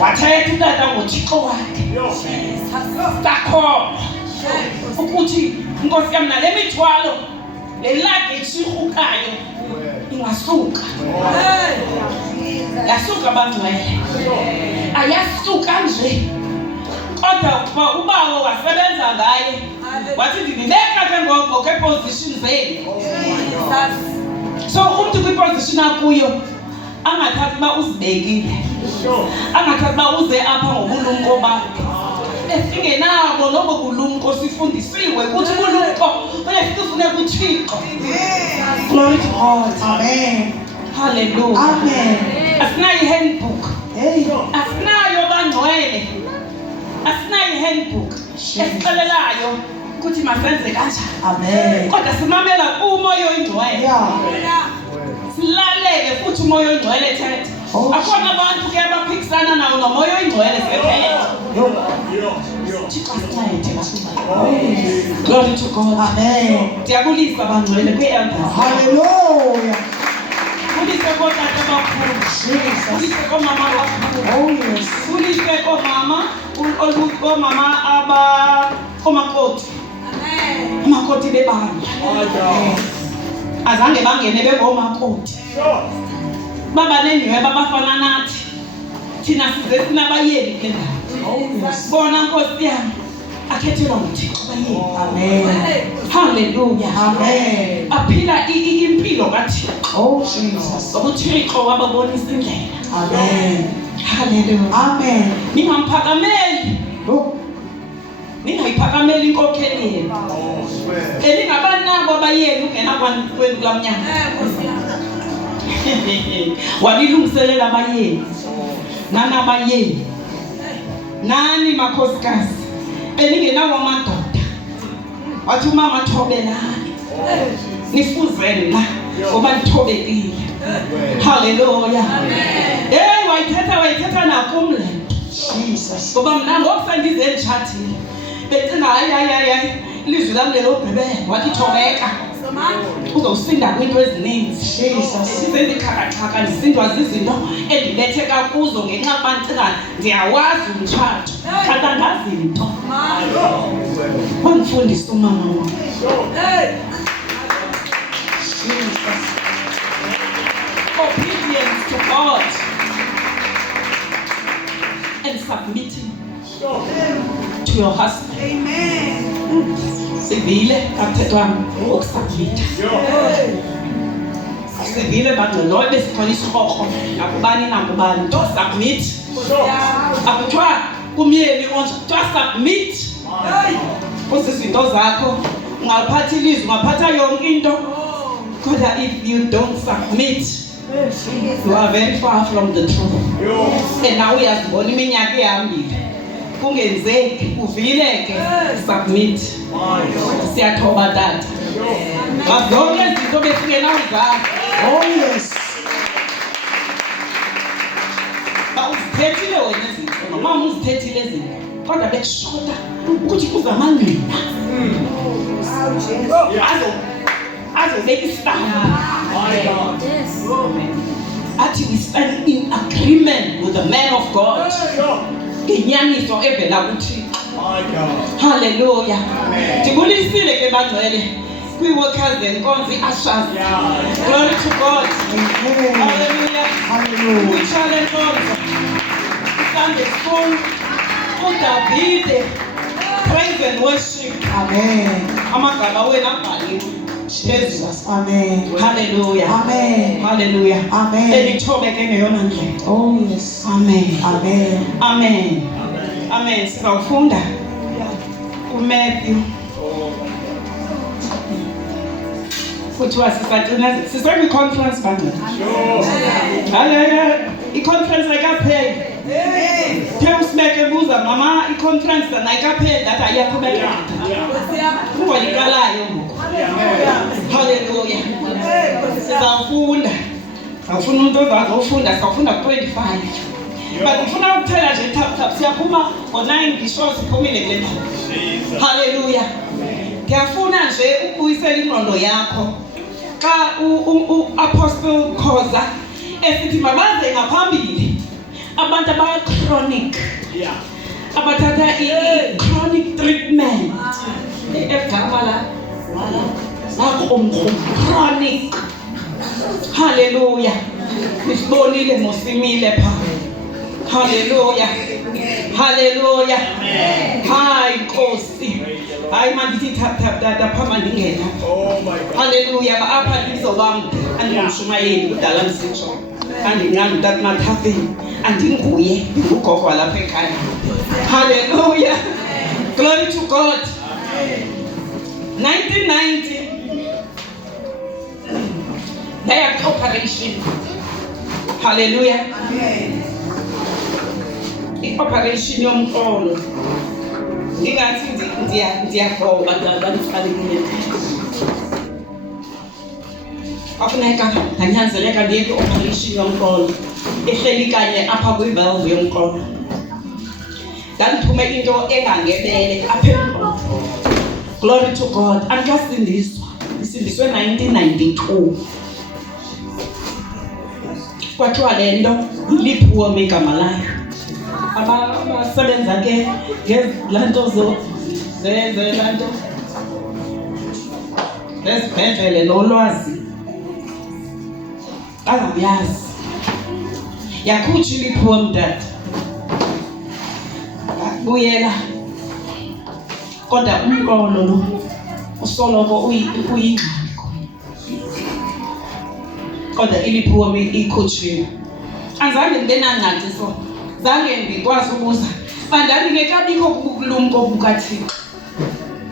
wathetha utata ngoThixo wakhe sakhona ukuthi Nkosi yami nale mithwalo le luggage ihukayo ingasuka yasuka bangcwele ayasuka nje kodwa ubawo wasebenza ngaye wathi ndinibeka ke ngokweposition zenu so umuntu kwiposition akuyo angathathi ba uzibekile angathathi ba uze apha ngobulumko bakhe esingenabo lobo bulumko sifundisiwe ukuthi bulumko uyafuna kuThixo. Glory to God. Amen. Hallelujah. Amen. Asinayo handbook. Asinayo bangcwele. Asinayo handbook esixelelayo ukuthi masenze kanjani. Amen. Kodwa simamela umoya oyingcwele. Silalele futhi umoya oyingcwele ethetha. Akhona abantu ke abaphikisana nawo nomoya oyingcwele sephela. Glory to God. Amen. Ndiyabulisa bangcwele kwi-elders. Hallelujah. Kulise kotata bakhulu. Kulise komama bakhulu. Kulise komama omakoti. Amen. Omakoti bebandla. Azange bangene bengomakoti. Baba nenyewe babafana nathi. Thina size sinabayeli ke la. Bona Nkosi yami akhethelwa nguThixo bayeli. Amen. Hallelujah. Amen. Aphila impilo kaThixo. Oh Jesus. UThixo wababonisa indlela. Amen. Hallelujah. Amen. Ningamphakameli. Ningayiphakameli inkokheli yenu. Elingabanako abayeli ungena kwenu kulamnyama. Walilungiselela abayeli. Nana abayeli. Nani makhosikazi. Elingenawo amadoda. Wathi umama thobelani. Nifuzele la ngoba nithobekile. Hallelujah. Hey wayithetha nakumle. Jesus. Ngoba mina ngokusendize enchathini. Becinga hayi ilizwi lami lelobhebhe wathi thobeka. Uzowusinda kwinto ezininzi. Jesus. Izendikhakhakhaka ndisindwa zizinto endiletheka kuzo ngenxa yokuba ndiyawazi umtshato. Kanti andazi into. Wandifundisa umama wami. Jesus. Obedience to God and submitting to your husband. Amen. Sivile kathethwami ukusubmita. Sivile bangcwele besikhona isikhokho nakubani to submit. Akuthiwa kumyeni onje to submit. Kuzizinto zakho ungaphatha ilizwi ungaphatha yonke into kodwa if you don't submit you are very far from the truth. And now uyazibona iminyaka ehambile kungenzeki uvileke submit. Siyathoba tata. Bazonke izinto besingenawuzakho. Oh yes. Uzithethile wena izinto. Mama uzithethile izinto. Kodwa bekushoda ukuthi kuzamangqina. Azobeka isibani. Athi we stand in agreement with the man of God. Ngenyaniso evela kuThixo. Hallelujah. Ndibulisile ke bangcwele kwi-workers enkonzo i-ushers. Glory to God. Hallelujah. Hallelujah. Kwi-challenge enkonzo Sunday school uDavide praise and worship. Amen. Amagama wena abhaliwe. Jesus. Amen. Hallelujah. Amen. Hallelujah. Amen. Elithobeke ngeyona ndlela. Oh yes. Amen. Amen. Amen. Amen. Sizawufunda uMatthew. Futhi wasisagcina sisebe conference bani. Hallelujah. I-conference ayikapheli. Usibeke buza mama i-conference ayikapheli that ayaqhubeka. Ungoliqalayo ngoku. Hallelujah. Sizawufunda. Awufuna umuntu ozawufunda sizawufunda ku-25. But ufuna ukuphela nje tap siyaphuma ngo-9 ngisho siphumile kule ndawo. Hallelujah. Ngiyafuna nje ukubuyisela ingqondo yakho. Xa u-Apostle Khoza esithi mabaze ngaphambili abantu aba-chronic abathatha i-chronic treatment egama la chronic. Hallelujah. Isibonile mosimile pha. Hallelujah. Hallelujah. Hayi Nkosi. Hayi mandithi tap phama ndingena. Oh my God. Hallelujah. Apha lizo bami andingumshumayeli udala msitsho. Andingani utatmathafeni. Andinguye ugogo walapha ekhaya. Hallelujah. Glory to God. 1990 they had operation. Hallelujah. Amen. I-operation yomqolo. Ngingathi ndiyabonga ndanifanelekile. Afuneka ndanyanzeleka ndiye kwi-operation yomqolo. Ehleli kanye apha kwi-valve yomqolo. Ndandiphume into engangebele apha emqolo. Glory to God. Andikasindiswa. Isindiswe 1992. Kwathiwa le nto liphuwa igama layo. Abasebenza ke ngelanto zelanto zesibhedlele nolwazi angayazi yakhutsha iliphuwa mdada buyela kodwa umqolo lo usoloko uyingxaki kodwa iliphuwa ikhutshiwe azange ndibe nancadiso zange ndikwazi ukuza bandani ngekabikho kulumko bukaThixo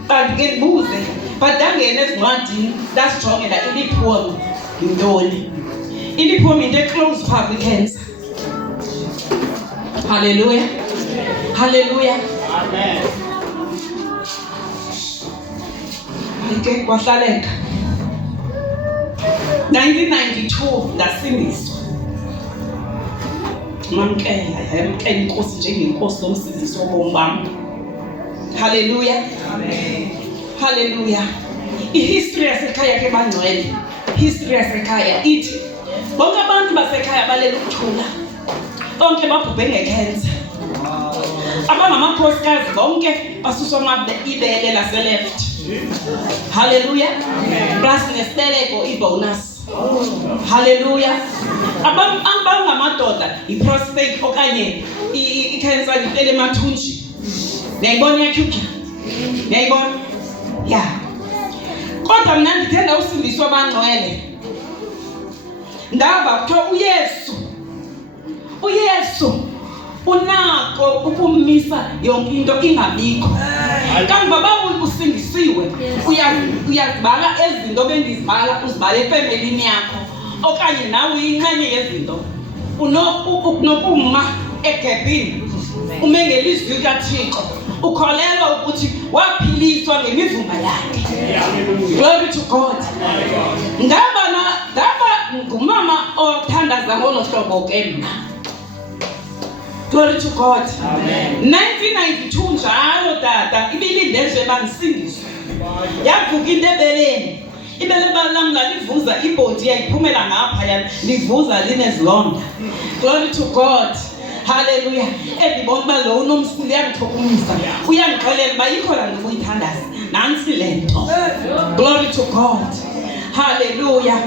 bandike ndibuze badangene ezincwadini ndasijongela iliphuwa yintoni iliphuwa into eclose public cancer. Hallelujah. Hallelujah. Amen. Ike kwahlaleka 1992 ndasindiswa mamkela yamkela inkosi njengenkosi nomsindisi wobomi bami. Hallelujah. Amen. Hallelujah. I-history yasekhaya ke bangcwele, history yasekhaya ithi bonke abantu basekhaya balela ukuthula bonke babhubhe ngecancer. Abangamakhosikazi bonke basuswa ibele lase-left. Hallelujah. Plus nesibeleko i-bonus. Hallelujah. Abangamadoda i-prostate okanye i-cancer ipele emathunji. Niyayibona iyakhupha? Niyayibona? Ya. Kodwa mna ndithanda usindiswa abangcwele. Ndava kuthiwa uYesu unako ukumisa yonke into ingabikho. Kanti baba usindisiwe uyazibala ezinto bendizibala uzibala efemelini yakho okanye nawe uyinxenye yezinto unokuma egebhini ume ngelizwi likaThixo ukholelwa ukuthi waphiliswa ngemivuma yakhe. Glory to God. Ndaba ngumama othandaza ngolo hlobo ke mna. Glory to God. Amen. 1992 njalo tata ibilindezwe banisindiswe. Yavuka into ebeleni. Ibele balam lalivuza ibhodi yayiphumela ngapha yana livuza linezilonda. Glory to God. Hallelujah. Ebibona balo unomsili yangithokumisa. Uyangixolela bayikho la ngikuyithandaza. Nansi lento. Glory to God. Hallelujah.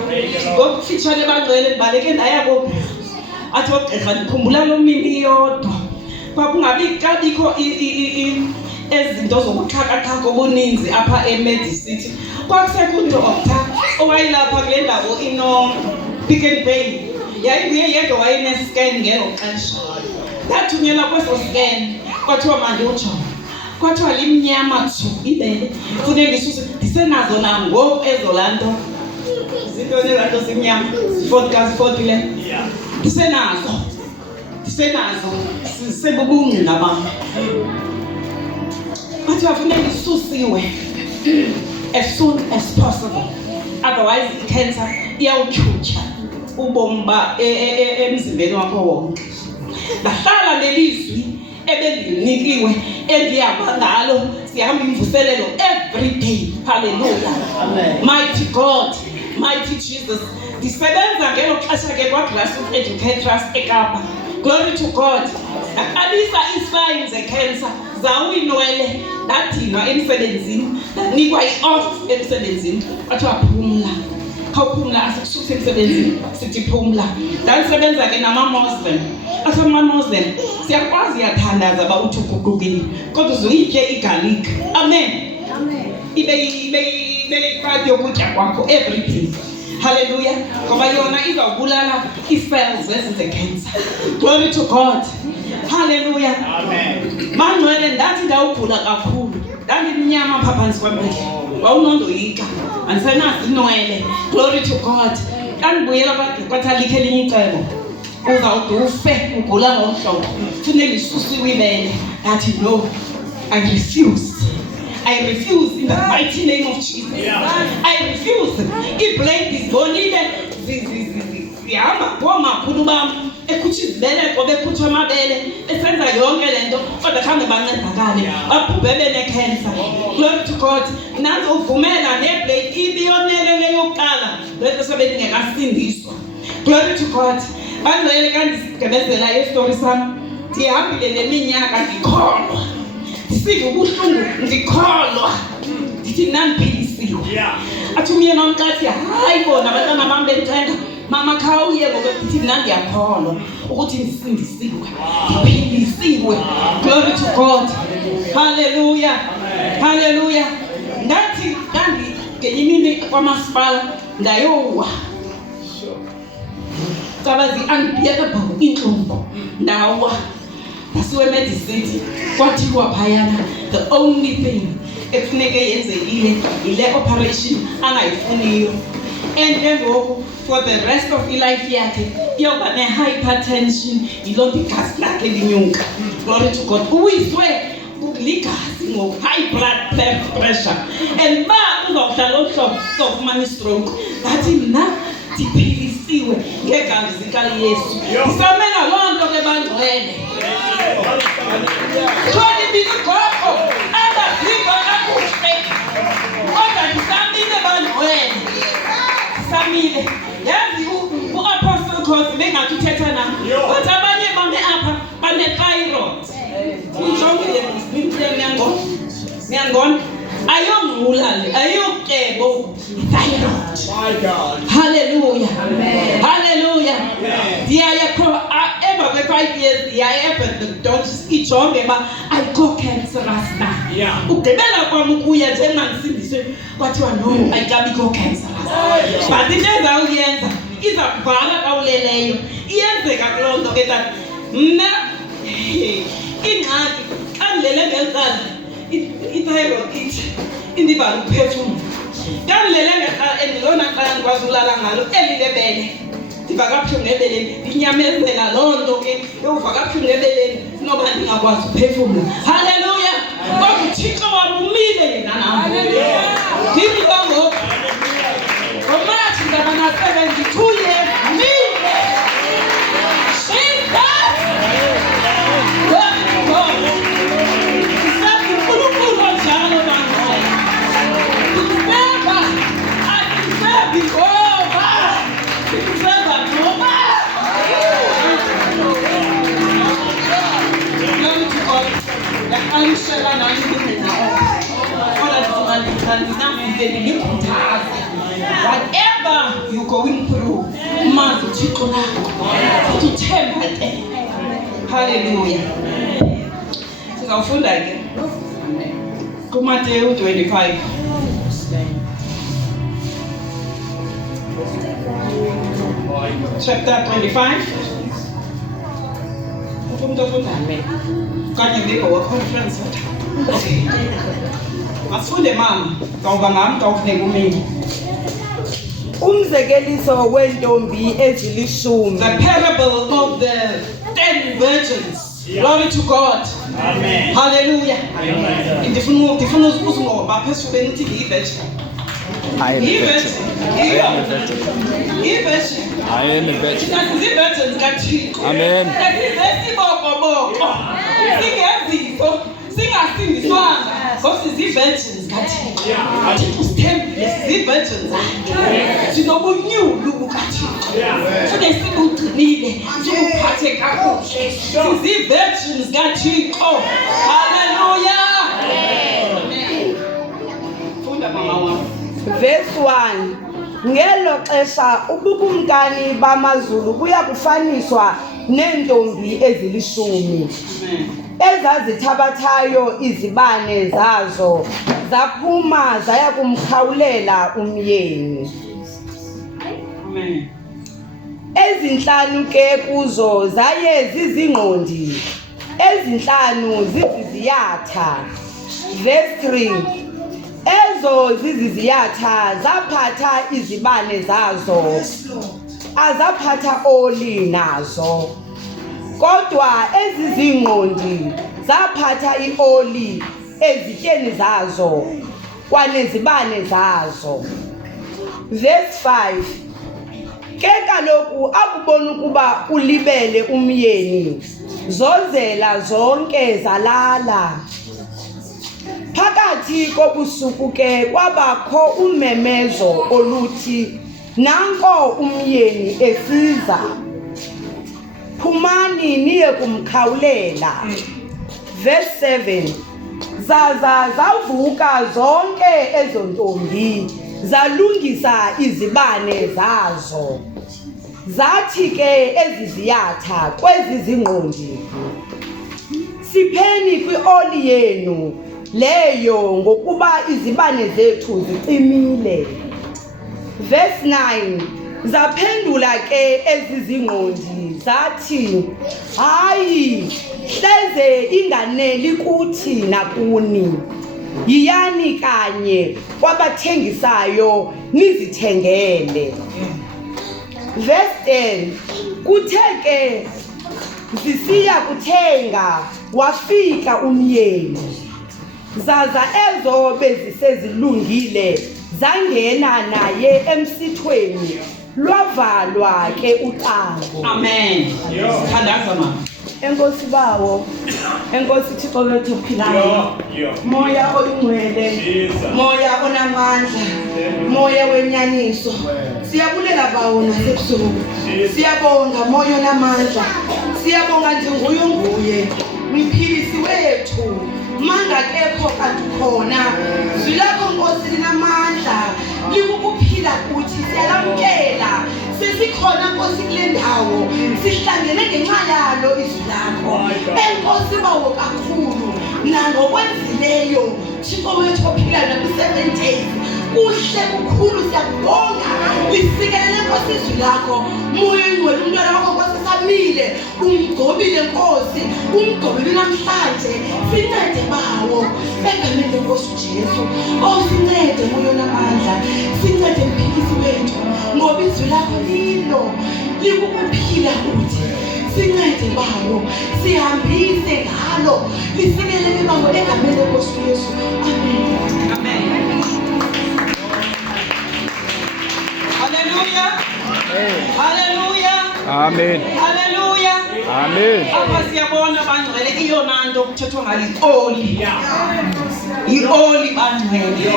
Ngokufitshane bangcwele baleke ndayabo. Athi ogqirha ndikhumbula lo mini yodwa kwakungabikho ezinto zobuxhakaxhaka obuninzi apha eMedicity. Kwakusekho udokta owayelapha kule ndawo Pick n Pay. Yayibuye yedwa wayenescan ngelo xesha. Ndathunyelwa kweso scan kwathiwa mandiyojonga. Kwathiwa limnyama tsu ibele. Funeka ndisenazo nangoku ezolanto. Zinto nelanto simnyama. 40 le. Ndisenazo sebubungqina bam. Bathi bafuneka isusiwe as soon as possible, otherwise i-cancer iyawutyhutyha ubomi emzimbeni wakho wonke. Ndahlala lelizwi ebendilinikiwe endihamba ngalo sihamba imvuselelo every day. Hallelujah. Amen. Mighty God, mighty Jesus. Ndisebenza ngelo xesha ke kwaGlassroot Educate Trust eKapa Glory to God. Alisa signs cancer zawinwele dadinwa emsebenzini danikwa i-off emsebenzini athiwa phumla khawuphumla asikususe emsebenzini sithi phumla ndasebenza ke nama-Muslim athiwa ama-Muslim siyakwazi yathandaza ba uthi uguqukile kodwa uzoyitye igarlic. Amen. Ibe part yokutya kwakho every day. Hallelujah. Ngoba yona izawubulala i-cells ezize-cancer. Glory to God. Hallelujah. Amen. Mangcwele ndathi ndawugula kakhulu. Ndandimnyama apha phansi kwempahla. Wawunondoyika. Andisenazi inwele. Glory to God. Ndandibuyela kwathi alikhe elinye icebo. Uzawude ufe ugula ngomhlobo. Funeka isusiwe ibele. Ndathi no. I refuse. I refuse in the mighty name of Jesus. I refuse. I-blade izibonile zihamba ngomakhulu bam ekhutsha izibeleko bekhutshwa amabele esenza yonke lento kodwa khange bancedakale babhubhe bene-cancer. Glory to God. Nanzi uvumela ne-blade ibiyonele leyokuqala lento sobe ndingekasindiswa. Glory to God. Bangcwele kandisigqibezela istori sam ndihambile neminyaka ndikholwa ndisiva ubuhlungu ndikholwa ndithi nandiphilisiwe. Athi umyeni wam xa thi hayi bona abantwana bam bentenda mama khawuye ngoba ndithi mna ndiyakholwa ukuthi ndisindisiwe ndiphilisiwe. Glory to God. Hallelujah. Hallelujah. Ndathi ngenye imini kwamasipala ndayowa cabazi unbearable intlungu ndawa ndasiwe eMedicity kwathiwa phayana the only thing ekufuneke yenzekile yile operation angayifuniyo and ke ngoku for the rest of life yakhe iyoba ne-hypertension yiloo nto igazi lakhe linyuka. Glory to God. Uyiswe ligazi ngo-high blood pressure and ba uzawuhlala ohlobo uzawufumana i-stroke. Ngathi mna ndiphilisiwe ngegazi likaYesu. Ndisamela loo nto ke bangcwele. Khona ibinigokho angaziva kakuhle kodwa ndisamile bangcwele. Ndisamile. Yazi u-Apostle Khosi bengathi uthetha nam kodwa abanye bame apha bane-thyroid. Ujongile niyangona ayongula le ayokebo i-thyroid. Hallelujah. Hallelujah. Ndiyaya emva kwe-5 years ndiyaya ebhedoctors ijonge uba ayikho cancerous na. Ugqibela kwam ukuya njengoba ndisindiswe kwathiwa no ayikabikho cancerous. But into ezawuyenza iza kuvala kawuleleyo iyenzeka kuloo nto ke tata mna ingxaki xa ndilele ngeliqala i-thyroid ithi indivala ukuphefumla. Xa ndilele ngeliqala endilona qala ndikwazi ulala ngalo eli lebele ndiva kabuhlungu ebeleni ndinyamezela loo nto ke yokuva kabuhlungu ebeleni noba ndingakwazi ukuphefumla. Haleluya. Kodwa uThixo wam umile yena nam. Ndithi kangoku ngoMatshi ndaba na-72 years mile. Whatever you're going through, mazi uThixo nakho uthemba ke. Hallelujah. Sizawufunda ke kuMateyu 25. Chapter 25. Ufunda fundame. Kanye ngeke wa-conference. Okay. Asifunde mama, kawuba ngami kawufuneka umini. Umzekeliso wentombi ezilishumi. The parable of the 10 virgins. Glory to God. Amen. Hallelujah. Amen. Ndifuna ukuzingoba phezulu benithi yi-virgin. I am a virgin. Amen. Singasindiswanga ngoba sizi-virgins kaThixo. Thixo sithembile sizi-virgins zakhe. Sinobunyulu bukaThixo. Funeka sibuthi sikugcinile sikuphathe kakuhle sizi-virgins kaThixo. Haleluya. Amen. Funda mama wami. Verse 1. Ngelo xesha ubukumkani bamazulu buya kufaniswa neentombi ezilishumi ezazithabathayo izibane zazo zaphuma zaya kumkhawulela umyeni. Amen. Ezinhlanu ke kuzo zaye zizingqondi, ezinhlanu ziziziyatha. Verse 3. Ezo ziziziyatha zaphatha izibane zazo, azaphatha oli nazo. Kodwa ezizingqondi zaphatha ioli ezityeni zazo kwanezibane zazo. Verse 5. Ke kaloku akubona ukuba ulibele umyeni, zozela zonke zalala. Phakathi kobusuku ke kwabakho umemezo oluthi, nanko umyeni esiza, phumani niye kumkhawulela. Verse 7. Zaza zavuka zonke ezo ntombi zalungisa izibane zazo. Zathi ke eziziyatha kwezi zingqondi, sipheni kwioli yenu leyo ngokuba izibane zethu zicimile. Verse 9. Zaphendula ke ezizingqondi zathi, hayi, hleze inganeli kuthi nakuni. Yiyani kanye kwabathengisayo nizithengele. Verse 10. Kuthe ke zisiya kuthenga wafika umyeni. Zaza ezo bezisezilungile zangena naye emsithweni, lwavalwa ke ucango. Amen. Thandaza mama. Enkosi bawo, enkosi Thixo wethu ophilayo, moya oyingcwele, moya onamandla, moya wenyaniso, siyabulela bawo nasebusuku, siyabonga moya onamandla, siyabonga nje nguye umphilisi wethu. Mangakekho kanti khona zwi lakho Nkosi linamandla likukuphila kuthi siyalamkela sesikhona Nkosi kule ndawo sihlangene ngenxa yalo izwi lakho. Enkosi bawo kakhulu nangokwenzileyo Thixo wethu ophilayo naku-7 days kuhle kukhulu siyakubonga lisikelele Nkosi izwi lakho. Moya oyingcwele umntwana wakho Nkosi samile umgcobile Nkosi umgcobile namhlanje. Sincede bawo egameni lenkosi Jesu. Sincede moya onamandla, sincede mphilisi wethu ngoba izwi lakho lilo likukuphila kuthi. Sincede bawo sihambise ngalo lisikelele bawo egameni lenkosi Jesu. Amen. Amen. Hallelujah. Hallelujah. Amen. Hallelujah. Amen. Apha siyabona bangcwele iyona nto kuthethwa ngayo ioli. Ioli bangcwele.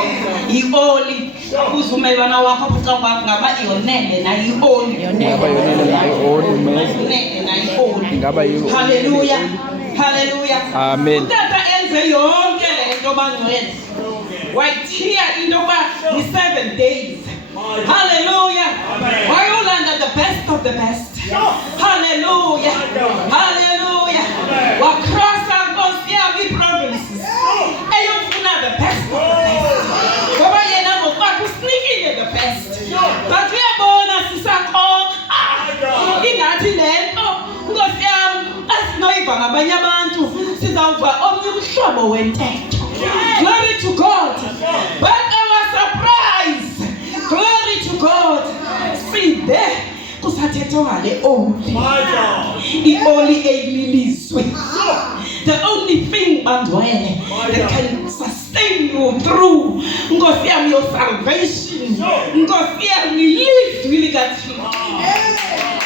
Ioli. Uzumelwana wakho ucanga ngaba iyonele na ioli. Ngaba yonele na ioli mezi. Yonele na ioli. Ngaba ioli. Hallelujah. Hallelujah. Amen. Utata enze yonke lento bangcwele. Wayithiya into ba ni 7 days. Hallelujah. Wayolanda the best of the best. Hallelujah. Hallelujah. Wacrossa Nkosi yami provinces. Eyofuna the best of the best. Ngoba yena ngokwakhe usinikile the best. But uyabona sisaqoqa. Ingathi lento Nkosi yami asinoyiva ngabanye abantu sizawuva omnye umhlobo wentetho. Glory to God. But our surprise. Glory to God. See there. Kusathethwa ngale oli. Ioli elilizwe. The only thing bangcwele that can sustain you through Nkosi yami your salvation. Nkosi yami ilizwi likaThixo.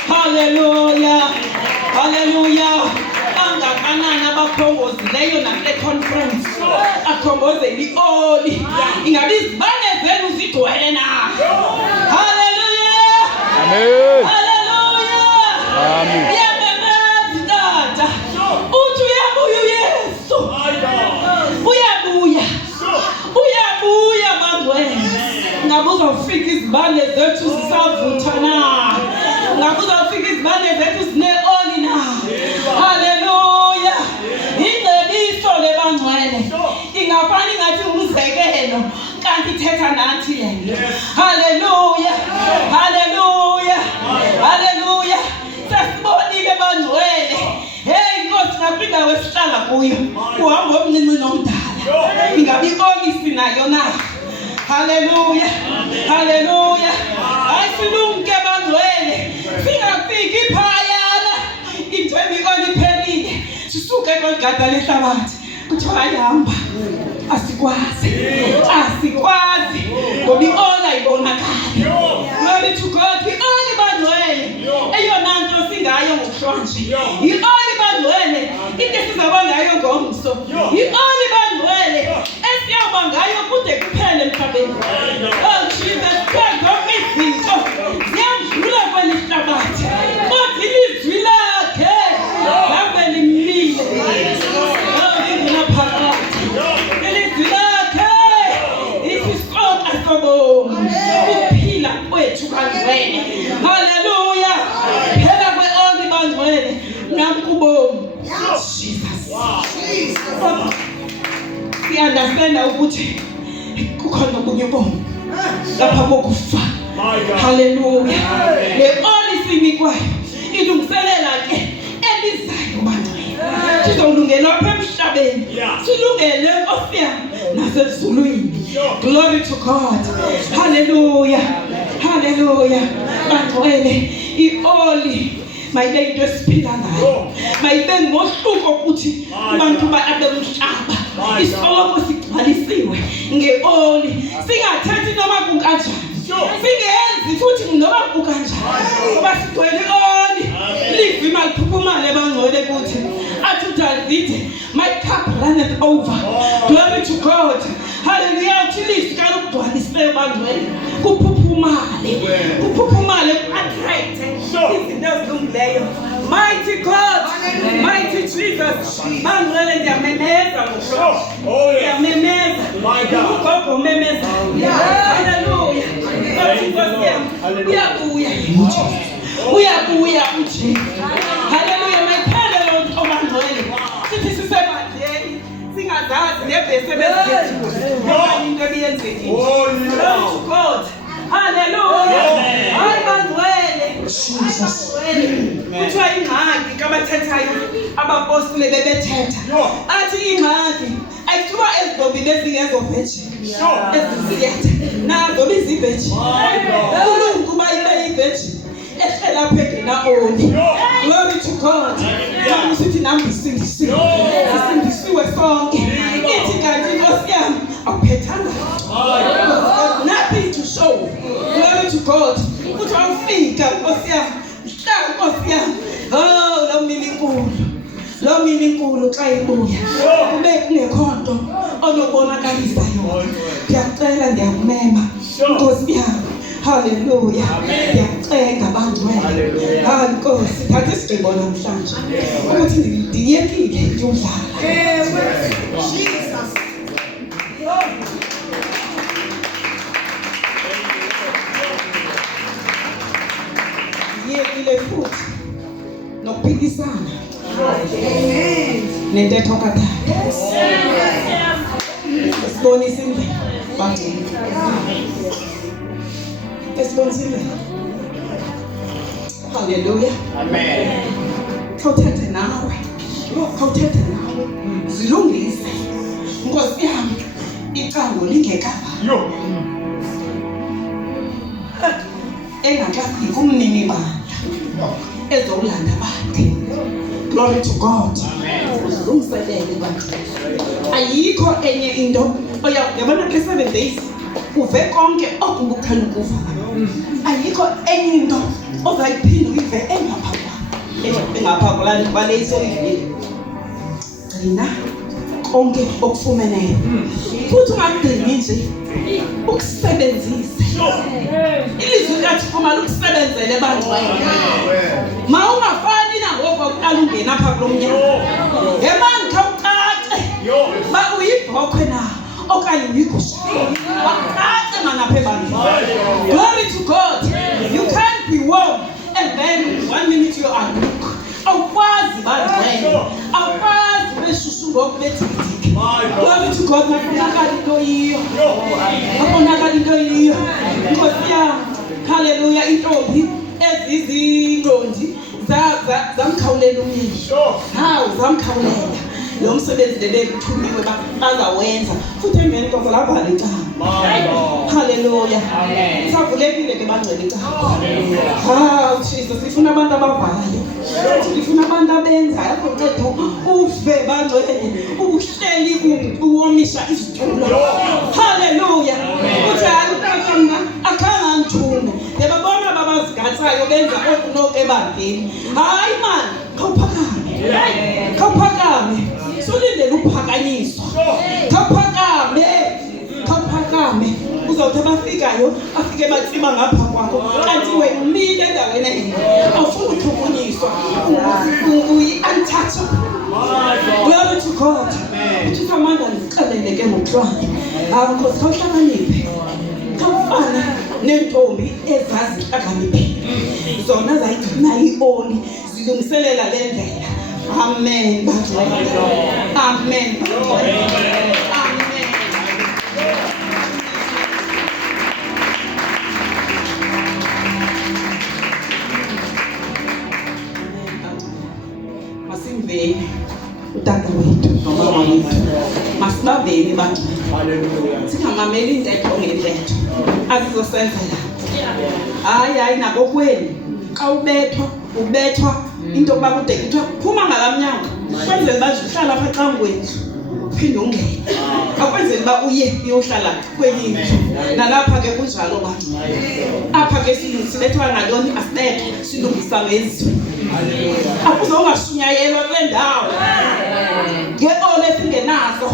Hallelujah. Hallelujah. Angakanani abakhongozileyo nakule conference akhongozela ioli. Ingabe izibane zenu zigcwele na. Hallelujah. Amen. Hallelujah. izibane zethu zine-oli na. Haleluya. Ingcebiso lebangcwele ingafani ngathi umzekelo kanti ithetha nathi le. Haleluya. Haleluya. Haleluya. Sasibonile bangcwele. Hey Nkosi, naphinda wesihlala kuyo uhambo omncinci nomdala ingabe i-oli sinayo na. Haleluya. Haleluya. Ayisilumke bangcwele singafiki phayana inthembi i-oli iphelile sisuke kwegada lehlabathi kuthiwa ayihamba. Asikwazi ngoba i-oli ayibonakali. Glory to God. I-oli bangcwele eyona nto singayo ngokuhlonje. I-oli bangcwele into esizaba ngayo ngomso. I-oli bangcwele esiyawuba ngayo kude kuphele emhlabeni. Oh Jesus Christ, zonke izinto ziyadlula kweli hlabathi kodwa ilizwi lakhe labe limile. Ilizwi lakhe isisoka sobomi ukuphila kwethu bangcwele. Haleluya. Phela kwe-oli bangcwele nakubomi. Jesus. Siyandastand ukuthi kukhona obunye ubomi lapha kokufa. Haleluya. Le-oli sinikwayo ilungiselela ke elizayo bangcwele. Sizolungela apha emhlabeni silungele Nkosi yami nasezulwini. Glory to God. Haleluya. Haleluya. Bangcwele i-oli mayibe into esiphila ngayo. Mayibe ngohluko futhi kubantu abemhlaba. Isoloko sigcwalisiwe nge-oli. Singathathi noma kunkanjani. Singenzi futhi noma kunkanjani. Ngoba sigcwele i-oli. Live maliphumale bangcwele kuthi athi Davide, my cup runneth over. Glory to God. Hallelujah. Uthi lizwi kalugcwalisiwe bangcwele kuphuphumale. Kuphuphumale ku-attract izinto ezilungileyo. Mighty God. Mighty Jesus. Bangcwele ndiyamemeza ngokuhlonje. Ndiyamemeza. Ugogo umemeza. Hallelujah. Uyabuya uJesu. Uyabuya uJesu. Haleluya. Mayiphelele nto bangcwele. Sithi sisebandleni singazazi nebhesi ebezithethiwe. Ngoba into ebiyenzekile. Glory to God. Haleluya. Hayi bangcwele. Jesus. Kuthiwa ingxaki kabathethayo abapostile bebethetha. Athi ingxaki ayithiwa ezidobile ezingezoveji. Eziziyethe. Nazo biziveji. Kulungu kuba ibe yiveji. Ehlala phezu na-oli. Glory to God. Nami sithi nami sindisiwe. Sindisiwe sonke. Ithi kanti Nkosi yami awuphethanga. Nothing to show. Glory to God. Uthi awufika Nkosi yami. Hlala Nkosi yami. Oh, lo mini inkulu xa ibuya. Kube kungekho nto onobonakalisa yona. Ndiyacela ndiyamema. Nkosi yami. Haleluya. Ndiyacela bangcwele. Hayi Nkosi, thatha isigqibo namhlanje ukuthi ndiyekile ndiyodlala. Jesus. Ndiyekile futhi nokuphikisana nentetho kaTata. Sibonise indlela bangcwele. Esibonise indlela. Haleluya. Amen. Khawuthethe nawe. Khawuthethe nawe. Zilungise. Nkosi yami, icango lingekava. Engakazi kumnini bandla. Ezolanda bakhe. Glory to God. Uzilungiselele bangcwele. Ayikho enye into oyabona ke 7 days uve konke okubukhali ukuva. Ayikho enye into ozayiphinda uyive engapha kwale isoyivile. Gcina konke okufumeneyo. Futhi ungagcini nje ukusebenzise. Ilizwi likaThixo likusebenzele bangcwele. Ma ungafani nangoku uqala ungena apha kulo mnyango. Ngemani khawucace. Ba uyibhokhwe na okanye uyigusha. Waqace manapha ebandleni. Glory to God. You can't be warm and then 1 minute bangcwele akwazi beshushu ngokubethikithiki. Glory to God, mafunakala into yiyo. Mafunakala into yiyo. Nkosi yami, haleluya, intombi ezizingondi zamkhawulela umyeni. Hawu zamkhawulela. Lo msebenzi lebekuthuliwe bazawenza futhi emveni koko lavala icala. Haleluya. Savulekile ke bangcwele icala. Hawu Jesus, sifuna abantu abavayo. Sifuna abantu abenzayo akoncedo uve bangcwele uhleli uwomisha izitulo. Haleluya. Uthi hayi utata mna akhanga ngithume. Yababona babazigathayo benza okunoke ebandeni. Hayi man, khawuphakame. Khawuphakame. Solindele ukuphakanyiswa. Khawuphakame. Uzawuthi abafikayo afike batsiba ngapha kwakho kanti wena umile endaweni enye awufuni ukuthukunyiswa uyi-untouchable. Glory to God. Uthixo amandla ndixeleleke ngotshwala. Nkosi khawuhlakaniphe. Khawufane nentombi ezazihlakaniphe. Zona zayigcina i-oli zilungiselela le ndlela. Amen. Amen. Amen. Masimveni utata wethu nomama wethu. Masibaveni bangcwele. Singamameli intetho ngentetho azizosenzela. Hayi nako kwenu xa ubethwa into yokuba kude kuthiwa phuma ngalamnyango kwenzela uba uhlala apha ecangweni uphinde ungene. Akwenzela uba uye uyohlala kwenye indlu. Nalapha ke kunjalo bangcwele. Apha ke sibethwa ngantoni asibethe silungisa ngezwi. Akuze ungashunyayelwa kule ndawo nge-oli esingenazo.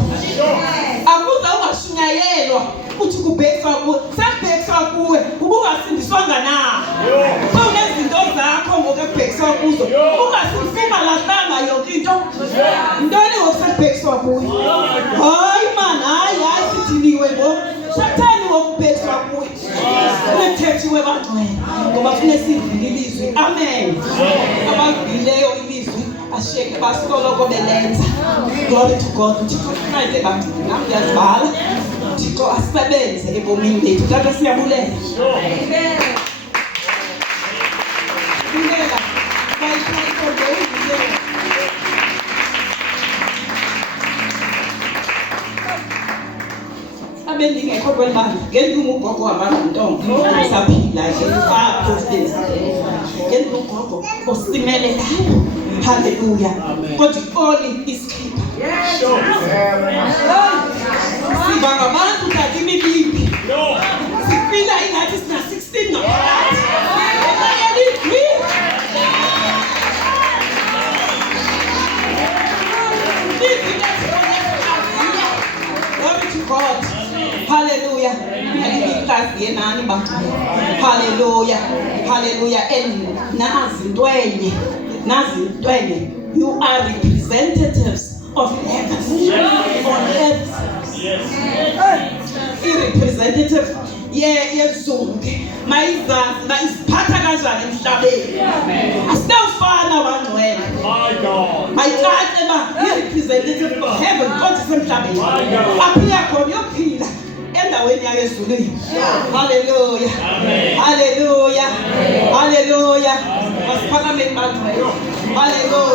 Akuze ungashunyayelwa uthi kubhekiswa kuwe. Sekubhekiswa kuwe ubungasindiswanga na. Unezinto zakho ngoku ekubhekiswa kuzo ungasindiswa lasanga yonke into. Ntoni ngokusekubhekiswa kuwe? Hayi man, hayi sidiniwe ngoku. Satheni ngokubhekiswa kuwe. Unethethiwe bangcwele ngoba fune sivile ilizwi. Amen. Abavileyo ilizwi ashiyeke basoloko belenza. Glory to God. Uthixo sincede bangcwele. Nam ndiyazibala. Uthixo asebenze ebomini bethu. Tata siyabulela. Bulela. Bayishayiko ngeyibulela. Abendingekho kwelibandla ngendingugogo wabantuntombi usaphila nje usaphostesi ngendingugogo osimelelayo. Haleluya. Kodwa i-oli isikhipha. Siba ngabantu kanti imibimbi sifila ingathi sina 16 ngaphakathi. Glory to God. Hallelujah. Hallelujah. Hallelujah. And nazi you are representatives of heaven on earth. Representative yezonke mayizazi bayiziphatha kanjani emhlabeni. Asinawufana bangcwele. Mayicace ba i-representative of heaven kodwa isemhlabeni. Aphila khona uyophila endaweni yakezulwini. Hallelujah. Hallelujah. Hallelujah. Masiphakameni bangcwele. Hallelujah.